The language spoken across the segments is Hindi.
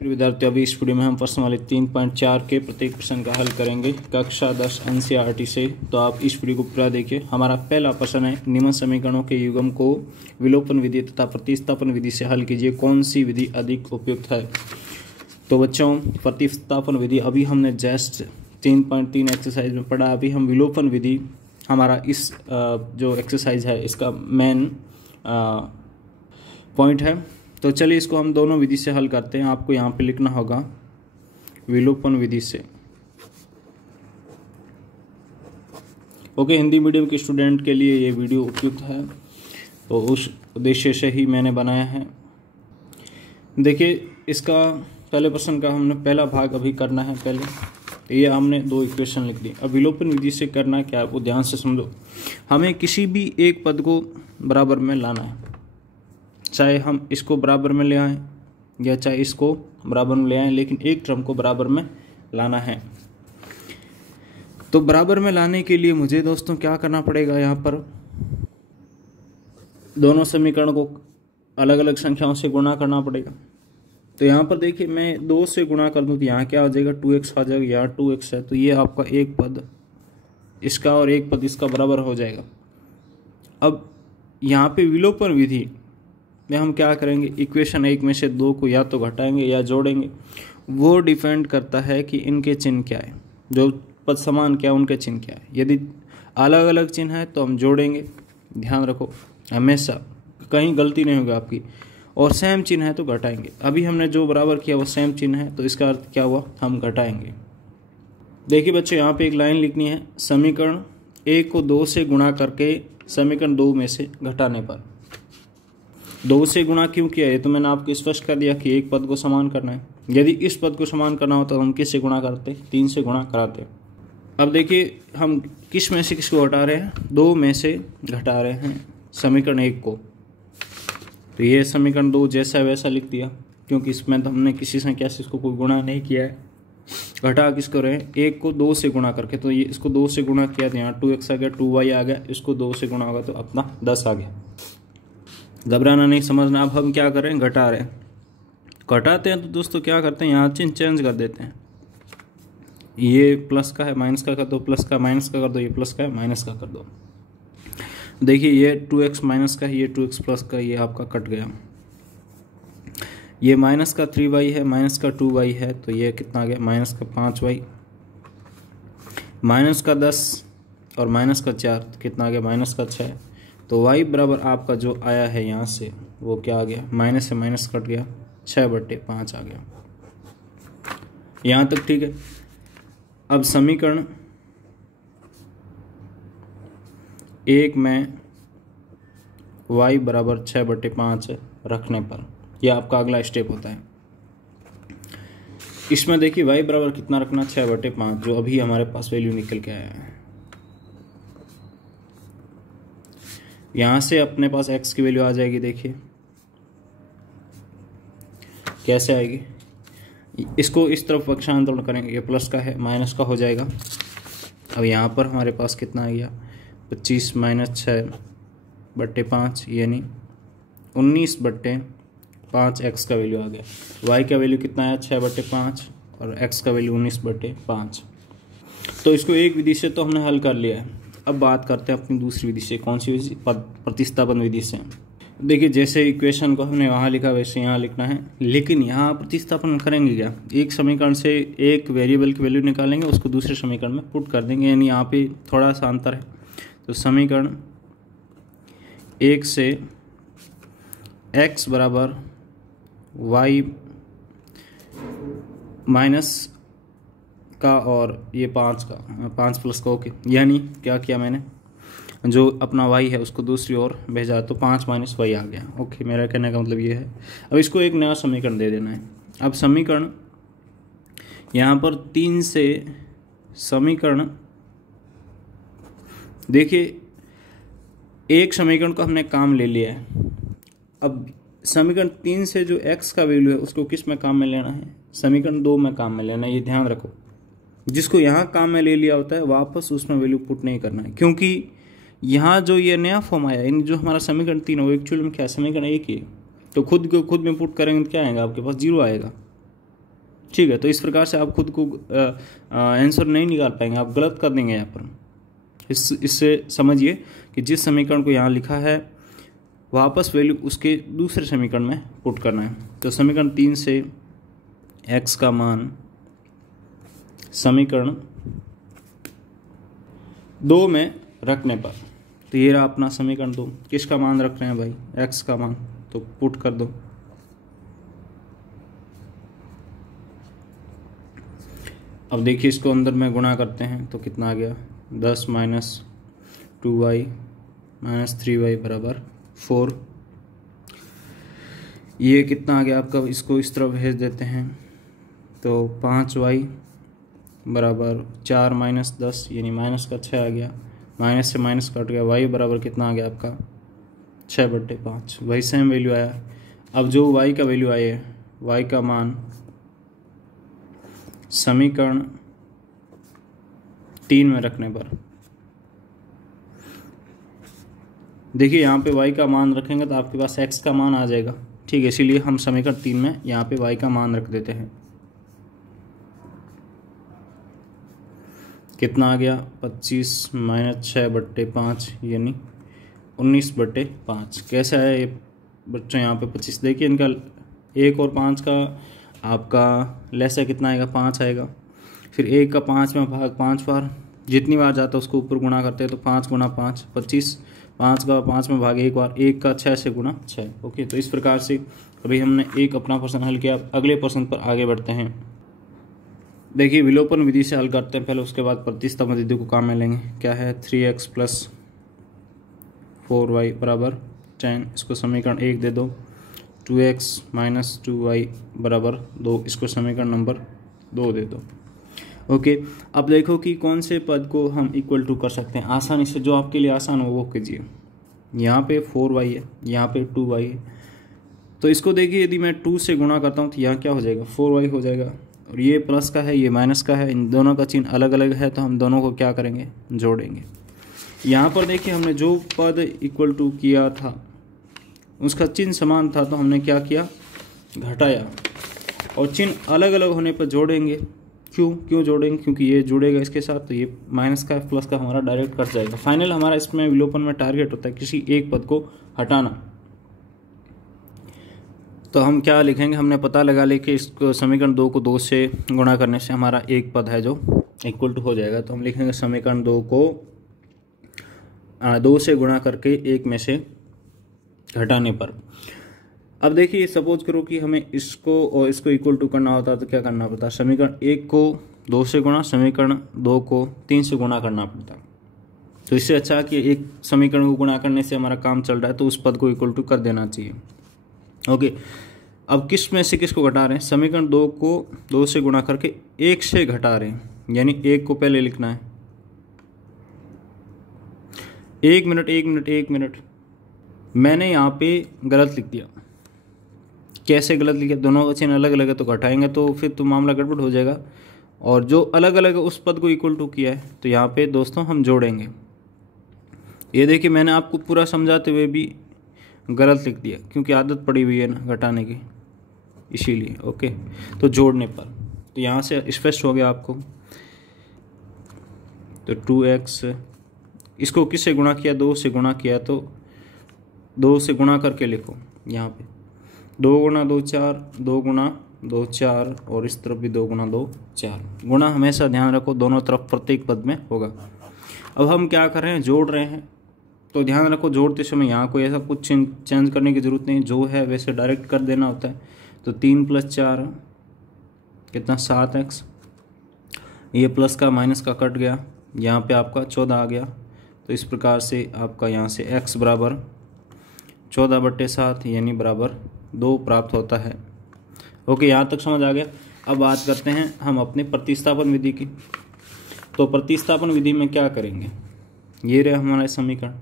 विद्यार्थियों, अभी इस वीडियो में हम प्रश्नावली 3.4 के प्रत्येक प्रश्न का हल करेंगे कक्षा 10 एनसीईआरटी से। तो आप इस वीडियो को पूरा देखिए। हमारा पहला प्रश्न है, निम्न समीकरणों के युग्म को विलोपन विधि तथा प्रतिस्थापन विधि से हल कीजिए, कौन सी विधि अधिक उपयुक्त है। तो बच्चों, प्रतिस्थापन विधि अभी हमने जस्ट 3.3 एक्सरसाइज में पढ़ा। अभी हम विलोपन विधि, हमारा इस जो एक्सरसाइज है इसका मेन पॉइंट है। तो चलिए इसको हम दोनों विधि से हल करते हैं। आपको यहाँ पे लिखना होगा विलोपन विधि से। ओके, हिंदी मीडियम के स्टूडेंट के लिए ये वीडियो उपयुक्त है, तो उस उद्देश्य से ही मैंने बनाया है। देखिए, इसका पहले प्रश्न का हमने पहला भाग अभी करना है। पहले तो ये हमने दो इक्वेशन लिख दी। अब विलोपन विधि से करना क्या है वो ध्यान से समझो। हमें किसी भी एक पद को बराबर में लाना है, चाहे हम इसको बराबर में ले आएं या चाहे इसको बराबर में ले आएं, लेकिन एक टर्म को बराबर में लाना है। तो बराबर में लाने के लिए मुझे दोस्तों क्या करना पड़ेगा, यहाँ पर दोनों समीकरण को अलग अलग संख्याओं से गुणा करना पड़ेगा। तो यहाँ पर देखिए, मैं 2 से गुणा कर दूँ तो यहाँ क्या आ जाएगा, 2x आ जाएगा। यहाँ 2x है तो ये आपका एक पद इसका और एक पद इसका बराबर हो जाएगा। अब यहाँ पे विलोपन विधि में हम क्या करेंगे, इक्वेशन 1 में से 2 को या तो घटाएंगे या जोड़ेंगे। वो डिपेंड करता है कि इनके चिन्ह क्या है, जो पद समान क्या है उनके चिन्ह क्या है। यदि अलग अलग चिन्ह है तो हम जोड़ेंगे, ध्यान रखो हमेशा, कहीं गलती नहीं होगी आपकी। और सेम चिन्ह है तो घटाएंगे। अभी हमने जो बराबर किया वो सेम चिन्ह है, तो इसका अर्थ क्या हुआ, हम घटाएंगे। देखिए बच्चों, यहाँ पे एक लाइन लिखनी है, समीकरण 1 को 2 से गुणा करके समीकरण 2 में से घटाने पर। 2 से गुणा क्यों किया है तो मैंने आपको स्पष्ट कर दिया कि एक पद को समान करना है। यदि इस पद को समान करना हो तो हम किस से गुणा करते, 3 से गुणा कराते। अब देखिए, हम किस में से किसको घटा रहे हैं, 2 में से घटा रहे हैं समीकरण 1 को। तो ये समीकरण 2 जैसा वैसा लिख दिया, क्योंकि इसमें तो हमने किसी संख्या से इसको कोई गुणा नहीं किया है। घटा किसको रहे, 1 को 2 से गुणा करके। तो ये इसको 2 से गुणा किया तो यहाँ 2x आ गया, 2y आ गया। इसको 2 से गुणा होगा तो अपना 10 आ गया। घबराना नहीं, समझना। अब हम क्या करें, घटा रहे हैं। घटाते हैं तो दोस्तों क्या करते हैं, यहाँ चिन्ह चेंज कर देते हैं। ये प्लस का है माइनस का कर दो, प्लस का माइनस का कर दो, ये प्लस का है माइनस का कर दो। देखिए, ये 2x माइनस का है, ये 2x प्लस का, ये आपका कट गया। ये माइनस का 3y है, माइनस का 2y है, तो ये कितना आ गया, माइनस का 5y। माइनस का 10 और माइनस का 4 तो कितना आ गया, माइनस का 6। तो y बराबर आपका जो आया है यहाँ से वो क्या आ गया, माइनस से माइनस कट गया, 6/5 आ गया। यहाँ तक ठीक है। अब समीकरण 1 में y बराबर 6/5 रखने पर यह आपका अगला स्टेप होता है। इसमें देखिए y बराबर कितना रखना, 6/5, जो अभी हमारे पास वैल्यू निकल के आया है। यहाँ से अपने पास x की वैल्यू आ जाएगी। देखिए कैसे आएगी, इसको इस तरफ पक्षांतरण करेंगे, ये प्लस का है माइनस का हो जाएगा। अब यहाँ पर हमारे पास कितना आ गया, 25 - 6/5 यानी 19/5 x का वैल्यू आ गया। y का वैल्यू कितना है, 6/5 और x का वैल्यू 19/5। तो इसको एक विधि से तो हमने हल कर लिया है। अब बात करते हैं अपनी दूसरी विधि से। कौन सी विधि, प्रतिस्थापन विधि से। देखिए, जैसे इक्वेशन को हमने वहाँ लिखा वैसे यहाँ लिखना है, लेकिन यहाँ प्रतिस्थापन करेंगे क्या, एक समीकरण से एक वेरिएबल की वैल्यू निकालेंगे, उसको दूसरे समीकरण में पुट कर देंगे, यानी यहाँ पे थोड़ा सा अंतर है। तो समीकरण 1 से x बराबर y माइनस का और ये 5 का, 5 प्लस का, ओके। यानी क्या किया मैंने, जो अपना y है उसको दूसरी ओर भेजा तो 5 - y आ गया। ओके, मेरा कहने का मतलब ये है। अब इसको एक नया समीकरण दे देना है। अब समीकरण यहाँ पर 3 से समीकरण, देखिए एक समीकरण को हमने काम ले लिया है। अब समीकरण 3 से जो x का वैल्यू है उसको किस में काम में लेना है, समीकरण 2 में काम में लेना है। ये ध्यान रखो, जिसको यहाँ काम में ले लिया होता है वापस उसमें वैल्यू पुट नहीं करना है, क्योंकि यहाँ जो ये नया फॉर्म आया, यानी जो हमारा समीकरण 3 है वो एक्चुअल में क्या, समीकरण 1 ही है। तो खुद को खुद में पुट करेंगे तो क्या आएगा, आपके पास 0 आएगा। ठीक है, तो इस प्रकार से आप खुद को आंसर नहीं निकाल पाएंगे, आप गलत कर देंगे यहाँ पर। इससे समझिए कि जिस समीकरण को यहाँ लिखा है वापस वैल्यू उसके दूसरे समीकरण में पुट करना है। तो समीकरण 3 से x का मान समीकरण 2 में रखने पर, तो ये रहा अपना समीकरण 2। किसका मान रख रहे हैं भाई? x का मान, तो पुट कर दो। अब देखिए इसको अंदर में गुणा करते हैं तो कितना आ गया, 10 माइनस 2y माइनस 3y बराबर 4। ये कितना आ गया आपका, इसको इस तरफ भेज देते हैं तो 5y बराबर 4 माइनस 10 यानी माइनस का 6 आ गया, माइनस से माइनस कट गया, y बराबर कितना आ गया आपका 6/5। वही सेम वैल्यू आया। अब जो y का वैल्यू आया है, y का मान समीकरण 3 में रखने पर, देखिए यहाँ पे y का मान रखेंगे तो आपके पास x का मान आ जाएगा। ठीक है, इसीलिए हम समीकरण 3 में यहाँ पे y का मान रख देते हैं। कितना आ गया, 25 माइनस 6/5 यानी 19/5। कैसे आया ये बच्चों? यहाँ पे 25, देखिए इनका 1 और 5 का आपका लैसा कितना आएगा, 5 आएगा। फिर 1 का 5 में भाग 5 बार, जितनी बार जाता है उसको ऊपर गुणा करते हैं, तो 5 गुणा 5 25, 5 का 5 में भाग 1 बार, 1 का 6 से गुणा 6। ओके, तो इस प्रकार से अभी हमने एक अपना प्रश्न हल किया। अगले प्रश्न पर आगे बढ़ते हैं। देखिए विलोपन विधि से हल करते हैं पहले, उसके बाद प्रतिस्थापन विधि को काम में लेंगे। क्या है, 3x प्लस 4y बराबर 10, इसको समीकरण 1 दे दो। 2x माइनस 2y बराबर 2, इसको समीकरण नंबर 2 दे दो। ओके, अब देखो कि कौन से पद को हम इक्वल टू कर सकते हैं आसानी से, जो आपके लिए आसान हो वो कीजिए। यहाँ पे 4y है, यहाँ पे 2y है, तो इसको देखिए यदि मैं 2 से गुणा करता हूँ तो यहाँ क्या हो जाएगा, 4y हो जाएगा। और ये प्लस का है, ये माइनस का है, इन दोनों का चिन्ह अलग अलग है, तो हम दोनों को क्या करेंगे, जोड़ेंगे। यहाँ पर देखिए हमने जो पद इक्वल टू किया था उसका चिन्ह समान था, तो हमने क्या किया, घटाया। और चिन्ह अलग अलग होने पर जोड़ेंगे। क्यों जोड़ेंगे? क्योंकि ये जुड़ेगा इसके साथ, तो ये माइनस का प्लस का हमारा डायरेक्ट कट जाएगा। फाइनल हमारा इसमें विलोपन में टारगेट होता है किसी एक पद को हटाना। तो हम क्या लिखेंगे, हमने पता लगा ले कि इसको समीकरण 2 को 2 से गुणा करने से हमारा एक पद है जो इक्वल टू हो जाएगा। तो हम लिखेंगे समीकरण 2 को 2 से गुणा करके 1 में से घटाने पर। अब देखिए सपोज करो कि हमें इसको और इसको इक्वल टू करना होता है, तो क्या करना पड़ता है, समीकरण 1 को 2 से गुणा, समीकरण 2 को 3 से गुणा करना पड़ता। तो इससे अच्छा कि एक समीकरण को गुणा करने से हमारा काम चल रहा है, तो उस पद को इक्वल टू कर देना चाहिए। ओके, अब किस में से किसको घटा रहे हैं, समीकरण 2 को 2 से गुणा करके 1 से घटा रहे हैं, यानी 1 को पहले लिखना है। 1 मिनट, मैंने यहाँ पे गलत लिख दिया। कैसे गलत लिखा, दोनों का चिन्ह अलग अलग है, तो घटाएंगे तो फिर तो मामला गड़बड़ हो जाएगा। और जो अलग अलग है उस पद को इक्वल टू किया है, तो यहाँ पे दोस्तों हम जोड़ेंगे। ये देखिए मैंने आपको पूरा समझाते हुए भी गलत लिख दिया, क्योंकि आदत पड़ी हुई है ना घटाने की, इसीलिए। ओके, तो जोड़ने पर तो यहाँ से स्पष्ट हो गया आपको। तो 2x, इसको किससे गुणा किया, 2 से गुणा किया, तो 2 से गुणा करके लिखो यहाँ पे। 2 गुणा 2 4, 2 गुणा 2 4, और इस तरफ भी 2 गुणा 2 4। गुणा हमेशा ध्यान रखो दोनों तरफ प्रत्येक पद में होगा। अब हम क्या कर रहे हैं, जोड़ रहे हैं, तो ध्यान रखो जोड़ते समय यहाँ कोई ऐसा कुछ चेंज करने की ज़रूरत नहीं, जो है वैसे डायरेक्ट कर देना होता है। तो 3 + 4 कितना, 7x, ये प्लस का माइनस का कट गया, यहाँ पे आपका 14 आ गया। तो इस प्रकार से आपका यहाँ से x बराबर 14/7 यानी बराबर 2 प्राप्त होता है। ओके, यहाँ तक समझ आ गया। अब बात करते हैं हम अपने प्रतिस्थापन विधि की। तो प्रतिस्थापन विधि में क्या करेंगे, ये रहे हमारा समीकरण,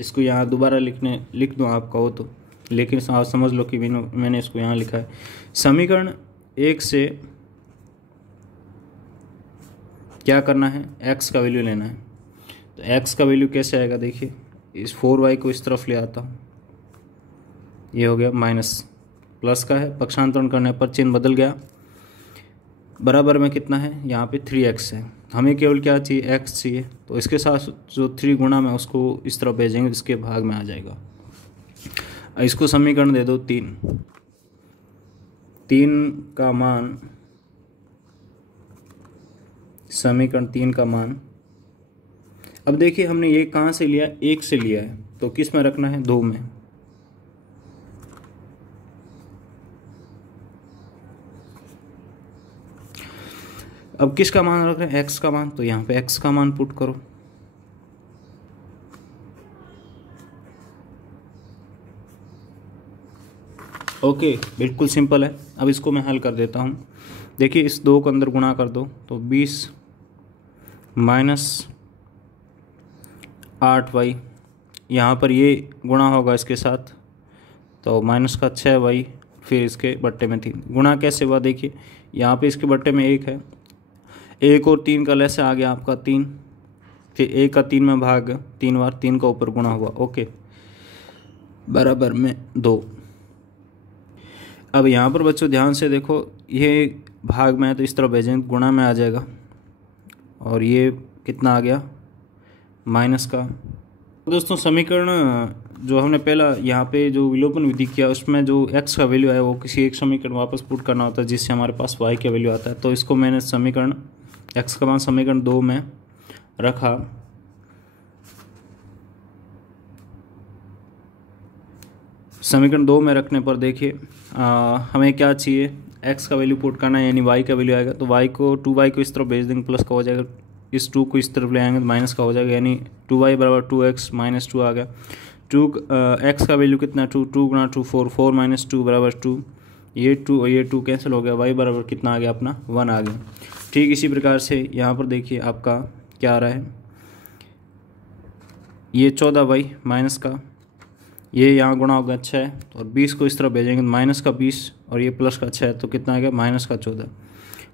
इसको यहाँ दोबारा लिख दूँ आपका हो तो, लेकिन आप समझ लो कि मैंने इसको यहाँ लिखा है। समीकरण 1 से क्या करना है, x का वैल्यू लेना है। तो x का वैल्यू कैसे आएगा, देखिए इस 4y को इस तरफ ले आता हूँ, ये हो गया माइनस, प्लस का है, पक्षांतरण करने पर चिन्ह बदल गया। बराबर में कितना है, यहाँ पे 3x है, हमें केवल क्या चाहिए, x चाहिए। तो इसके साथ जो 3 गुना में उसको इस तरफ भेजेंगे, इसके भाग में आ जाएगा। इसको समीकरण दे दो 3 का मान, समीकरण 3 का मान। अब देखिए हमने ये कहाँ से लिया, 1 से लिया है, तो किस में रखना है, 2 में। अब किसका मान रख रहे हैं, x का मान, तो यहाँ पे x का मान पुट करो। ओके, बिल्कुल सिंपल है। अब इसको मैं हल कर देता हूँ। देखिए इस 2 को अंदर गुणा कर दो, तो 20 माइनस 8y, यहाँ पर ये गुणा होगा इसके साथ, तो माइनस का 6y, फिर इसके बट्टे में 3। गुणा कैसे हुआ, देखिए यहाँ पे इसके बट्टे में 1 है, 1 और 3 का लैसे आ गया आपका 3, फिर 1 का 3 में भाग 3 बार, 3 का ऊपर गुणा हुआ। ओके, बराबर में 2। अब यहाँ पर बच्चों ध्यान से देखो, ये भाग में है तो इस तरह भेजेंगे, गुणा में आ जाएगा, और ये कितना आ गया, माइनस का। दोस्तों समीकरण जो हमने पहला यहाँ पे जो विलोपन विधि किया, उसमें जो x का वैल्यू है वो किसी एक समीकरण वापस पुट करना होता है, जिससे हमारे पास y का वैल्यू आता है। तो इसको मैंने समीकरण x का मान समीकरण 2 में रखा। समीकरण 2 में रखने पर देखिए हमें क्या चाहिए, x का वैल्यू पुट करना है, यानी y का वैल्यू आएगा। तो y को 2y को इस तरफ भेज देंगे, प्लस का हो जाएगा, इस 2 को इस तरफ ले आएंगे तो माइनस का हो जाएगा, यानी 2y बराबर 2x माइनस 2 आ गया। x का वैल्यू कितना, 2, 2 गुणा 2 4, 4 माइनस 2 बराबर 2, ये 2 और ये 2 कैंसिल हो गया, y बराबर कितना आ गया अपना, 1 आ गया। ठीक इसी प्रकार से यहाँ पर देखिए आपका क्या आ रहा है, ये 14y माइनस का, ये यहाँ गुणा होगा 6, और 20 को इस तरफ भेजेंगे, माइनस का 20 और ये प्लस का 6, तो कितना आ गया, माइनस का 14।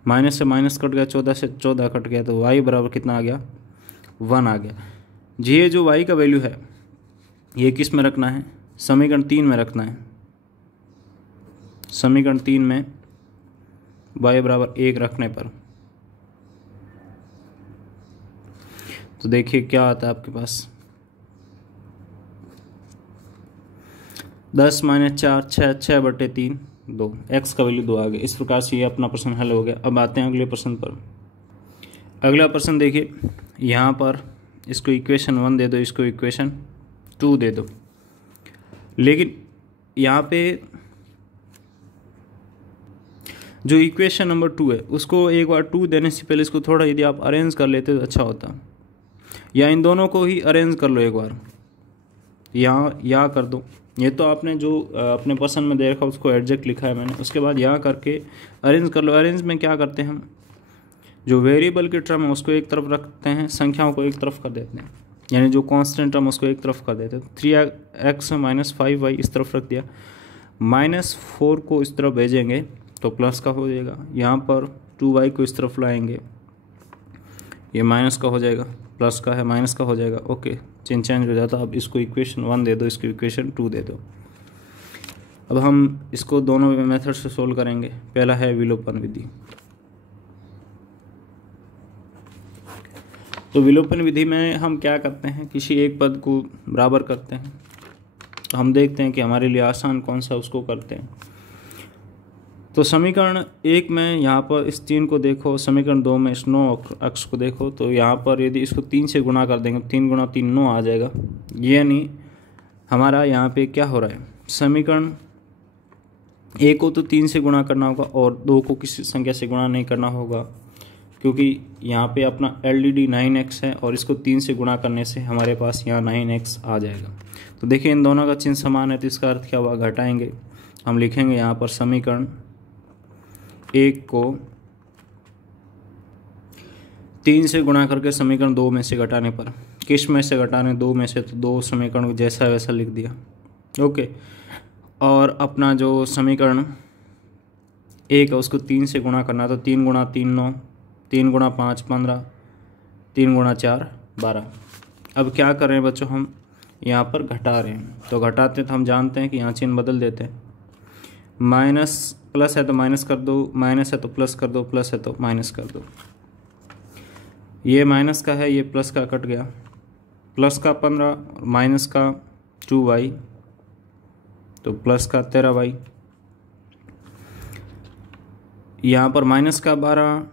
माइनस से माइनस कट गया, 14 से 14 कट गया, तो y बराबर कितना आ गया, 1 आ गया जी। ये जो y का वैल्यू है ये किस में रखना है, समीकरण 3 में रखना है। समीकरण 3 में y बराबर 1 रखने पर तो देखिए क्या आता है आपके पास, 10 माइनस 4, 6, 6 बटे 3, 2, x का वैल्यू 2 आ गया। इस प्रकार से ये अपना प्रश्न हल हो गया। अब आते हैं अगले प्रश्न पर। अगला प्रश्न देखिए, यहाँ पर इसको इक्वेशन 1 दे दो, इसको इक्वेशन 2 दे दो, लेकिन यहाँ पे जो इक्वेशन नंबर 2 है उसको एक बार 2 देने से पहले इसको थोड़ा यदि आप अरेंज कर लेते तो अच्छा होता, या इन दोनों को ही अरेंज कर लो एक बार, यहाँ कर दो। ये तो आपने जो अपने पसंद में दे रखा उसको एडजेक्ट लिखा है मैंने, उसके बाद यहाँ करके अरेंज कर लो। अरेंज में क्या करते हैं हम, जो वेरिएबल के टर्म है उसको एक तरफ रखते हैं, संख्याओं को एक तरफ कर देते हैं, यानी जो कांस्टेंट टर्म उसको एक तरफ कर देते हैं। 3x माइनस 5y इस तरफ रख दिया, -4 को इस तरफ भेजेंगे तो प्लस का हो जाएगा, यहाँ पर 2y को इस तरफ लाएंगे, ये माइनस का हो जाएगा, प्लस का है माइनस का हो जाएगा। ओके, चेंज हो जाता। अब इसको इक्वेशन 1 दे दो, इसको इक्वेशन 2 दे दो। अब हम इसको दोनों मेथड से सोल्व करेंगे। पहला है विलोपन विधि। तो विलोपन विधि में हम क्या करते हैं, किसी एक पद को बराबर करते हैं। तो हम देखते हैं कि हमारे लिए आसान कौन सा उसको करते हैं। तो समीकरण 1 में यहाँ पर इस 3 को देखो, समीकरण 2 में इस 9 अक्ष को देखो, तो यहाँ पर यदि इसको 3 से गुणा कर देंगे, 3 गुणा 3 9 आ जाएगा। यानी हमारा यहाँ पे क्या हो रहा है, समीकरण 1 को तो 3 से गुणा करना होगा और 2 को किसी संख्या से गुणा नहीं करना होगा, क्योंकि यहाँ पे अपना LDD 9x है और इसको 3 से गुणा करने से हमारे पास यहाँ 9x आ जाएगा। तो देखिए इन दोनों का चिन्ह समान है, तो इसका अर्थ क्या हुआ, घटाएंगे। हम लिखेंगे यहाँ पर समीकरण 1 को 3 से गुणा करके समीकरण 2 में से घटाने पर, किस में से घटाने, 2 में से, तो 2 समीकरण को जैसा वैसा लिख दिया। ओके, और अपना जो समीकरण 1 है उसको 3 से गुणा करना, तो 3 गुणा 3 9, 3 गुणा 5 15, 3 गुणा 4 12। अब क्या कर रहे हैं बच्चों, हम यहाँ पर घटा रहे हैं। तो घटाते तो हम जानते हैं कि यहाँ चिन्ह बदल देते हैं, माइनस प्लस है तो माइनस कर दो, माइनस है तो प्लस कर दो, प्लस है तो माइनस कर दो। ये माइनस का है, ये प्लस का कट गया, प्लस का 15 माइनस का 2y तो प्लस का 13y। यहाँ पर माइनस का 12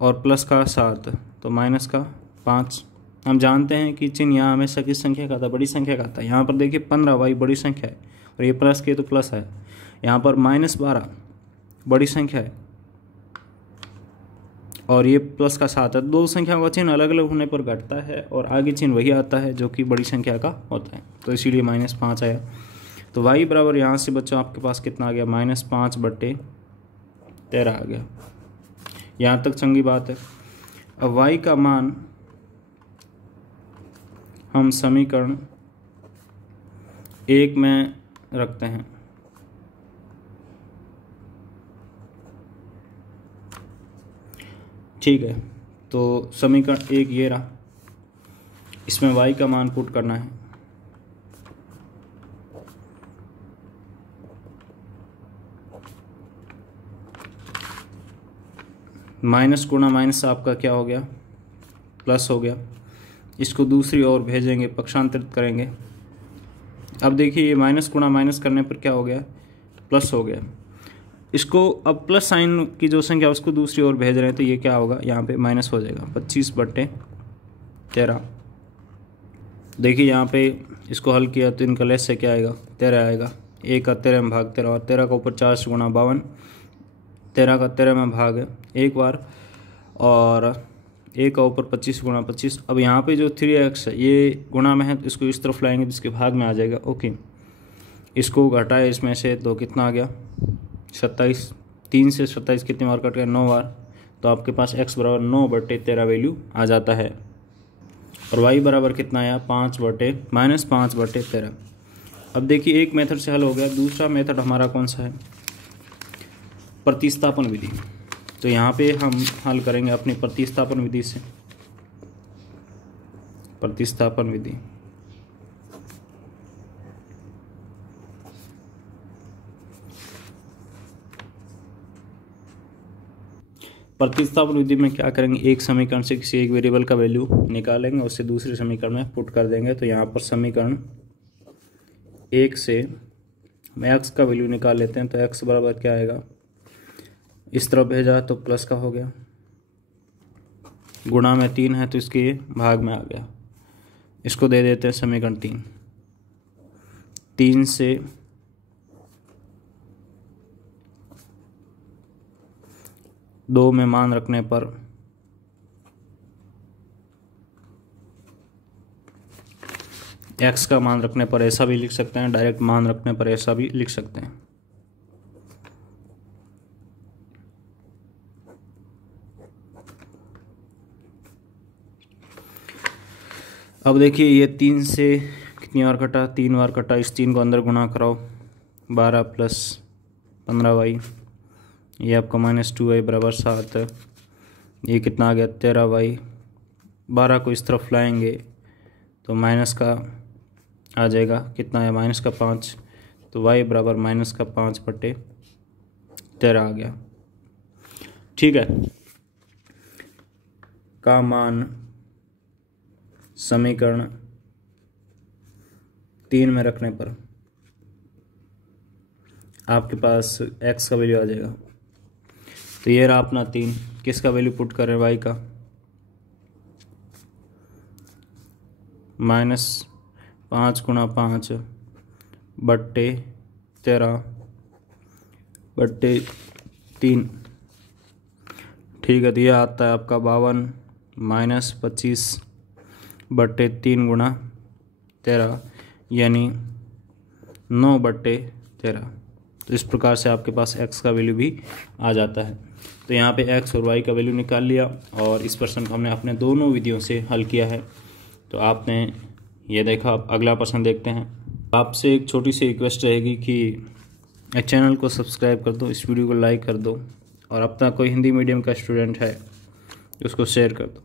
और प्लस का 7 तो माइनस का 5। हम जानते हैं कि चिन्ह यहाँ हमेशा किस संख्या का था, बड़ी संख्या का था। यहाँ पर देखिए 15y बड़ी संख्या है और ये प्लस के तो प्लस है। यहाँ पर -12 बड़ी संख्या है और ये प्लस का 7 है। दो संख्याओं का चिन्ह अलग अलग होने पर घटता है और आगे चिन्ह वही आता है जो कि बड़ी संख्या का होता है, तो इसीलिए -5 आया। तो y बराबर यहाँ से बच्चों आपके पास कितना आ गया, -5/13 आ गया। यहाँ तक चंगी बात है। अब y का मान हम समीकरण 1 में रखते हैं। ठीक है, तो समीकरण 1 ये रहा, इसमें y का मान पुट करना है। माइनस गुणा माइनस आपका क्या हो गया, प्लस हो गया। इसको दूसरी ओर भेजेंगे, पक्षांतरित करेंगे। अब देखिए ये माइनस गुणा माइनस करने पर क्या हो गया, प्लस हो गया। इसको अब प्लस साइन की जो संख्या उसको दूसरी ओर भेज रहे हैं तो ये क्या होगा, यहाँ पे माइनस हो जाएगा 25/13। देखिए यहाँ पे इसको हल किया तो इनका लेस से क्या आएगा, 13 आएगा। 1 का 13 में भाग 13 और 13 का ऊपर 4 गुणा 52, 13 का 13 में भाग एक बार और 1 का ऊपर 25 गुणा 25। अब यहाँ पे जो 3x है ये गुणा में है तो इसको इस तरफ लाएंगे तो इसके भाग में आ जाएगा। ओके, इसको घटाए इसमें से तो कितना आ गया, 27। 3 से 27 कितनी बार कट गया, 9 बार। तो आपके पास x बराबर 9/13 वैल्यू आ जाता है और y बराबर कितना आया, -5/13। अब देखिए एक मेथड से हल हो गया। दूसरा मेथड हमारा कौन सा है, प्रतिस्थापन विधि। तो यहाँ पे हम हल करेंगे अपनी प्रतिस्थापन विधि से। प्रतिस्थापन विधि, प्रतिस्थापन विधि में क्या करेंगे, एक समीकरण से किसी एक वेरिएबल का वैल्यू निकालेंगे, उससे दूसरे समीकरण में पुट कर देंगे। तो यहाँ पर समीकरण 1 से हम x का वैल्यू निकाल लेते हैं। तो x बराबर क्या आएगा, इस तरफ भेजा तो प्लस का हो गया, गुणा में 3 है तो इसके भाग में आ गया। इसको दे देते हैं समीकरण 3। 3 से दो में मान रखने पर x का मान रखने पर ऐसा भी लिख सकते हैं, डायरेक्ट मान रखने पर ऐसा भी लिख सकते हैं। अब देखिए ये 3 से कितनी बार कटा, 3 बार कटा। इस 3 को अंदर गुणा कराओ, 12 + 15y, ये आपका -2y बराबर 7। ये कितना आ गया, 13y। 12 को इस तरफ लाएंगे तो माइनस का आ जाएगा, कितना है, -5। तो y बराबर -5/13 आ गया। ठीक है, का मान समीकरण 3 में रखने पर आपके पास x का वैल्यू आ जाएगा। तो ये रहा अपना 3। किसका वैल्यू पुट करें, y का, -5 × 5/13/3। ठीक है, तो यह आता है आपका 52 -25/3 × 13 यानी 9/13। तो इस प्रकार से आपके पास x का वैल्यू भी आ जाता है। तो यहाँ पे x और y का वैल्यू निकाल लिया और इस प्रश्न को हमने अपने दोनों विधियों से हल किया है। तो आपने ये देखा। अब अगला प्रश्न देखते हैं। आपसे एक छोटी सी रिक्वेस्ट रहेगी कि चैनल को सब्सक्राइब कर दो, इस वीडियो को लाइक कर दो और अपना कोई हिंदी मीडियम का स्टूडेंट है उसको शेयर कर दो।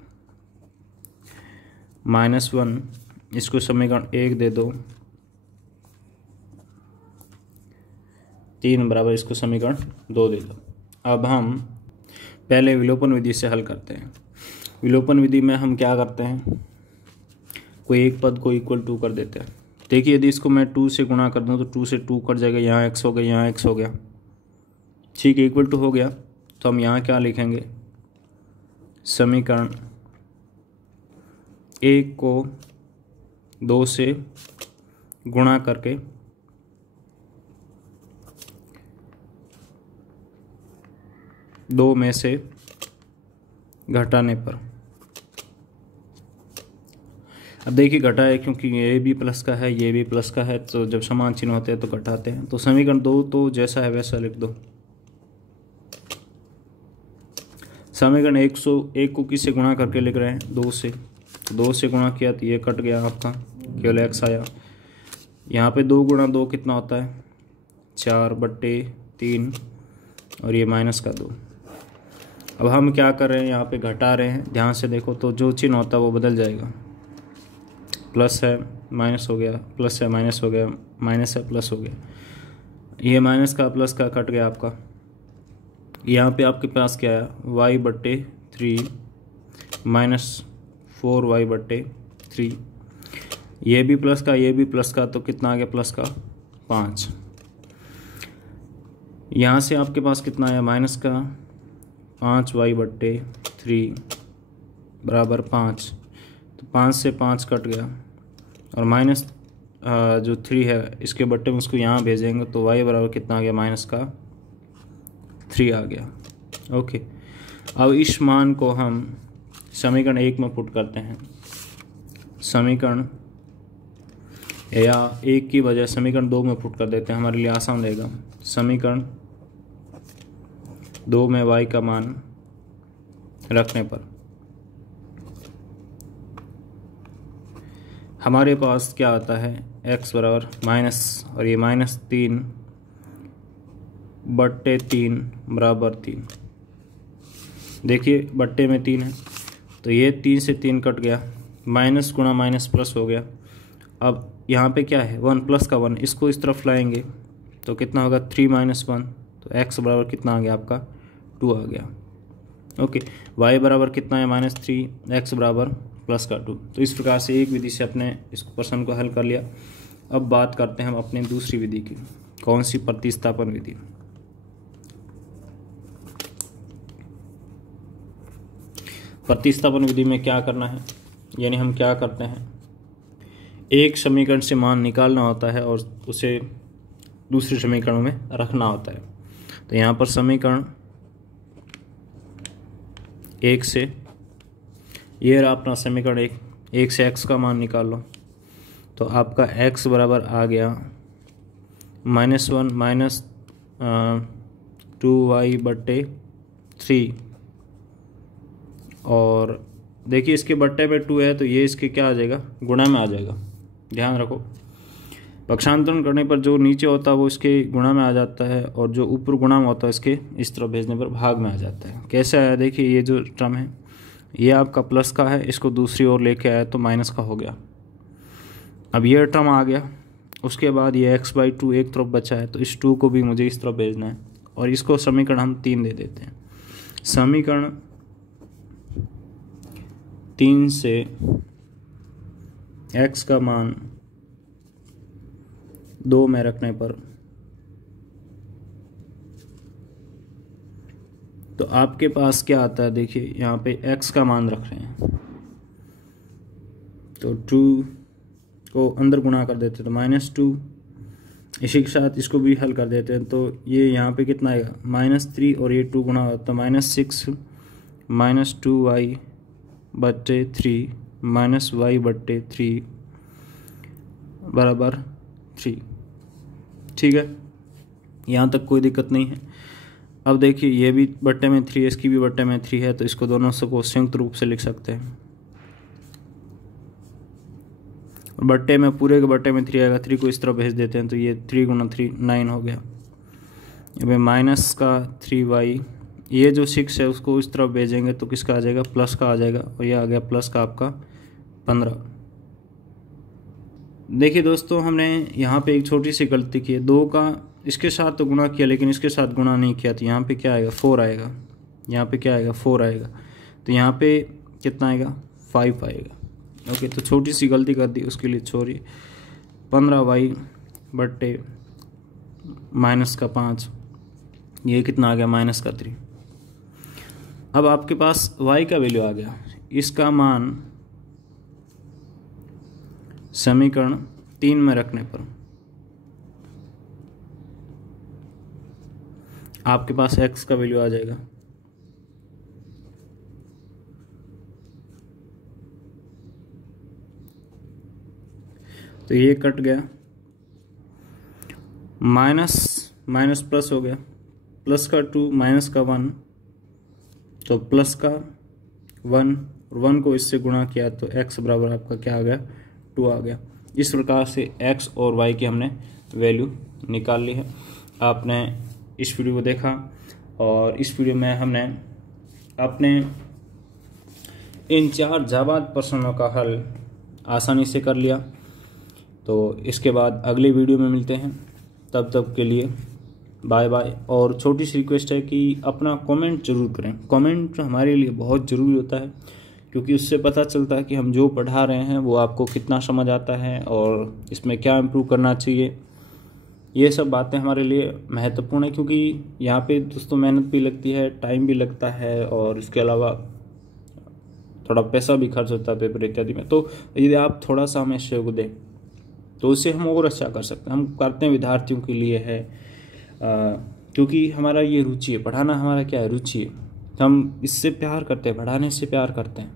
-1 इसको समीकरण 1 दे दो। 3 बराबर इसको समीकरण 2 दे दो। अब हम पहले विलोपन विधि से हल करते हैं। विलोपन विधि में हम क्या करते हैं, कोई एक पद को इक्वल टू कर देते हैं। देखिए यदि इसको मैं 2 से गुणा कर दूं तो 2 से 2 कट जाएगा, यहाँ x हो गया, यहाँ x हो गया, ठीक है, इक्वल टू हो गया। तो हम यहाँ क्या लिखेंगे, समीकरण 1 को 2 से गुणा करके दो में से घटाने पर, अब देखिए घटा है क्योंकि ये भी प्लस का है, ये भी प्लस का है, तो जब समान चिन्ह होते हैं तो घटाते हैं। तो समीकरण 2 तो जैसा है वैसा लिख दो। समीकरण 101 को किससे गुणा करके लिख रहे हैं, 2 से। 2 से गुणा किया तो ये कट गया आपका, केवल x आया। यहाँ पे 2 गुणा 2 कितना होता है, 4/3, और ये माइनस का 2। अब हम क्या कर रहे हैं, यहाँ पे घटा रहे हैं, ध्यान से देखो तो जो चिन्ह होता है वो बदल जाएगा। प्लस है माइनस हो गया, प्लस है माइनस हो गया, माइनस है प्लस हो गया, ये माइनस का प्लस का कट गया आपका। यहाँ पे आपके पास क्या है, y/3 माइनस 4y/3, ये भी प्लस का, ये भी प्लस का, तो कितना आ गया, प्लस का 5। यहाँ से आपके पास कितना आया, माइनस का 5y/3 बराबर 5, तो 5 से 5 कट गया, और माइनस जो 3 है इसके बट्टे में उसको यहाँ भेजेंगे तो y बराबर कितना आ गया, माइनस का 3 आ गया। ओके, अब इस मान को हम समीकरण 1 में पुट करते हैं। समीकरण या 1 की वजह समीकरण 2 में पुट कर देते हैं, हमारे लिए आसान रहेगा। समीकरण 2 में y का मान रखने पर हमारे पास क्या आता है, x बराबर माइनस, और ये -3/3 बराबर 3। देखिए बट्टे में 3 है तो ये 3 से 3 कट गया, माइनस गुणा माइनस प्लस हो गया। अब यहाँ पे क्या है, 1 प्लस का 1, इसको इस तरफ लाएंगे तो कितना होगा, 3 - 1, तो x बराबर कितना आ गया आपका, 2 आ गया। ओके, y बराबर कितना है, -3, x बराबर प्लस का 2। तो इस प्रकार से एक विधि से अपने इस प्रश्न को हल कर लिया। अब बात करते हैं हम अपनी दूसरी विधि की, कौन सी, प्रतिस्थापन विधि। प्रतिस्थापन विधि में क्या करना है, यानी हम क्या करते हैं, एक समीकरण से मान निकालना होता है और उसे दूसरे समीकरणों में रखना होता है। तो यहाँ पर समीकरण 1 से, ये रहा अपना समीकरण 1 से x का मान निकाल लो, तो आपका x बराबर आ गया -1 -2y/3, और देखिए इसके बट्टे में 2 है तो ये इसके क्या आ जाएगा, गुणा में आ जाएगा। ध्यान रखो, पक्षांतरण करने पर जो नीचे होता है वो इसके गुणा में आ जाता है, और जो ऊपर गुणा में होता है इसके इस तरफ भेजने पर भाग में आ जाता है। कैसे आया, देखिए ये जो टर्म है ये आपका प्लस का है, इसको दूसरी ओर लेके आया तो माइनस का हो गया। अब ये टर्म आ गया, उसके बाद ये x/2 एक तरफ बचा है, तो इस 2 को भी मुझे इस तरफ भेजना है, और इसको समीकरण हम 3 दे देते हैं। समीकरण 3 से x का मान 2 में रखने पर तो आपके पास क्या आता है, देखिए यहाँ पे x का मान रख रहे हैं तो 2 को अंदर गुणा कर देते हैं तो -2, इसी के साथ इसको भी हल कर देते हैं तो ये यहाँ पे कितना आएगा, -3, और ये 2 गुणा होता है -6 -2y/3 -y/3 बराबर 3। ठीक है, यहाँ तक कोई दिक्कत नहीं है। अब देखिए ये भी बट्टे में 3 है, इसकी भी बट्टे में 3 है, तो इसको दोनों को संयुक्त रूप से लिख सकते हैं। बट्टे में, पूरे के बट्टे में 3 आएगा, 3 को इस तरफ भेज देते हैं तो ये 3 × 3 9 हो गया। अब माइनस का 3y, ये जो 6 है उसको इस तरफ भेजेंगे तो किसका आ जाएगा, प्लस का आ जाएगा, और ये आ गया प्लस का आपका 15। देखिए दोस्तों, हमने यहाँ पे एक छोटी सी गलती की है, 2 का इसके साथ तो गुणा किया लेकिन इसके साथ गुणा नहीं किया, तो यहाँ पे क्या आएगा 4 आएगा, यहाँ पे क्या आएगा 4 आएगा, तो यहाँ पे कितना आएगा 5 आएगा। ओके, तो छोटी सी गलती कर दी, उसके लिए छोड़िए। 15y बट्टे माइनस का 5, ये कितना आ गया माइनस का 3। अब आपके पास y का वैल्यू आ गया, इसका मान समीकरण 3 में रखने पर आपके पास x का वैल्यू आ जाएगा। तो ये कट गया, माइनस माइनस प्लस हो गया, प्लस का 2 माइनस का 1, तो प्लस का 1 और 1 को इससे गुणा किया तो x बराबर आपका क्या आ गया 2 आ गया। इस प्रकार से x और y की हमने वैल्यू निकाल ली है। आपने इस वीडियो को देखा और इस वीडियो में हमने अपने इन 4 जाबाद प्रश्नों का हल आसानी से कर लिया। तो इसके बाद अगले वीडियो में मिलते हैं, तब तक के लिए बाय बाय। और छोटी सी रिक्वेस्ट है कि अपना कमेंट जरूर करें, कमेंट हमारे लिए बहुत ज़रूरी होता है, क्योंकि उससे पता चलता है कि हम जो पढ़ा रहे हैं वो आपको कितना समझ आता है और इसमें क्या इम्प्रूव करना चाहिए। ये सब बातें हमारे लिए महत्वपूर्ण है, क्योंकि यहाँ पे दोस्तों मेहनत भी लगती है, टाइम भी लगता है और इसके अलावा थोड़ा पैसा भी खर्च होता है पेपर इत्यादि में। तो यदि आप थोड़ा सा हमें सहयोग दें तो उससे हम और अच्छा कर सकते हैं। हम करते हैं विद्यार्थियों के लिए है, क्योंकि हमारा ये रुचि है, पढ़ाना हमारा क्या है रुचि है, हम इससे प्यार करते हैं, पढ़ाने से प्यार करते हैं,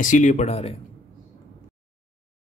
इसीलिए पढ़ा रहे हैं।